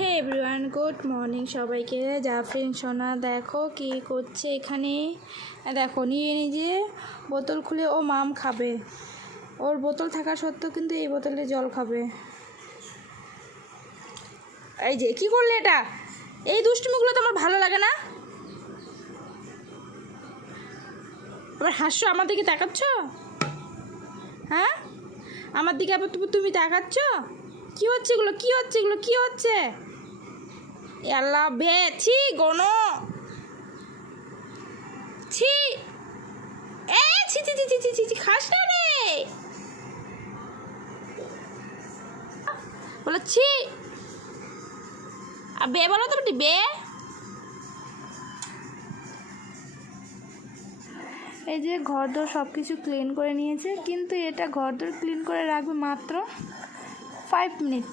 হে everyone, good morning সবাইকে। জাফরিন সোনা দেখো কি করছে এখানে। দেখো নিয়ে নিজে বোতল খুলে ও মাম খাবে। ওর বোতল থাকা সত্ত্বেও কিন্তু এই বোতলে জল খাবে। এই যে কি করলে এটা? এই দুষ্টুমিগুলো তো আমার ভালো লাগে না। আবার হাসছো, আমার দিকে তাকাচ্ছ? হ্যাঁ, আমার দিকে আবার তুমি তাকাচ্ছ? কি হচ্ছে এগুলো? কি হচ্ছে এগুলো? কি হচ্ছে? আল্লাহ বে, ছি গনো, ছি, এ ছি ছি ছি ছি ছি ছি, খাস না রে, বলো ছি। বে বলো তো বে। এই যে ঘরদোর সব কিছু ক্লিন করে নিয়েছে, কিন্তু এটা ঘরদোর ক্লিন করে রাখবে মাত্র 5 মিনিট।